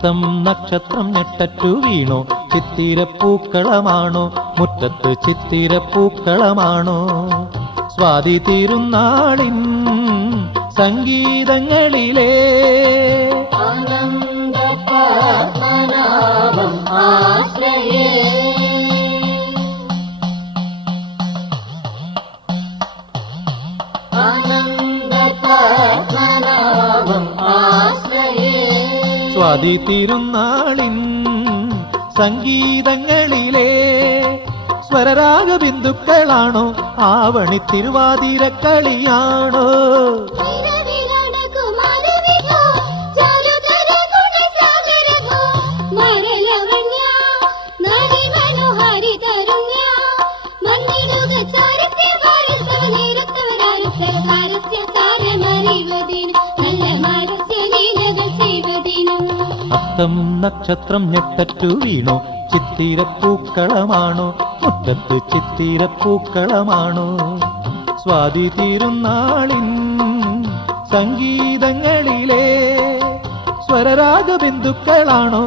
അത്തം നക്ഷത്രം ഞെട്ടറ്റു വീണോ, ചിത്തിരപ്പൂക്കളമാണോ മുറ്റത്ത് ചിത്തിരപ്പൂക്കളമാണോ? സ്വാതി തിരുനാളിൻ സംഗീതങ്ങളിലേ സ്വാതി തിരുനാളിൻ സംഗീതങ്ങളിലെ സ്വരരാഗ ബിന്ദുക്കളാണോ, ആവണി തിരുവാതിരക്കളിയാണോ? അത്തം നക്ഷത്രം ഞെട്ടറ്റു വീണോ, ചിത്തിരപ്പൂക്കളമാണോ മുറ്റത്ത് ചിത്തിരപ്പൂക്കളമാണോ? സ്വാതി തിരുനാളിൻ സംഗീതങ്ങളിലെ സ്വരരാഗ ബിന്ദുക്കളാണോ?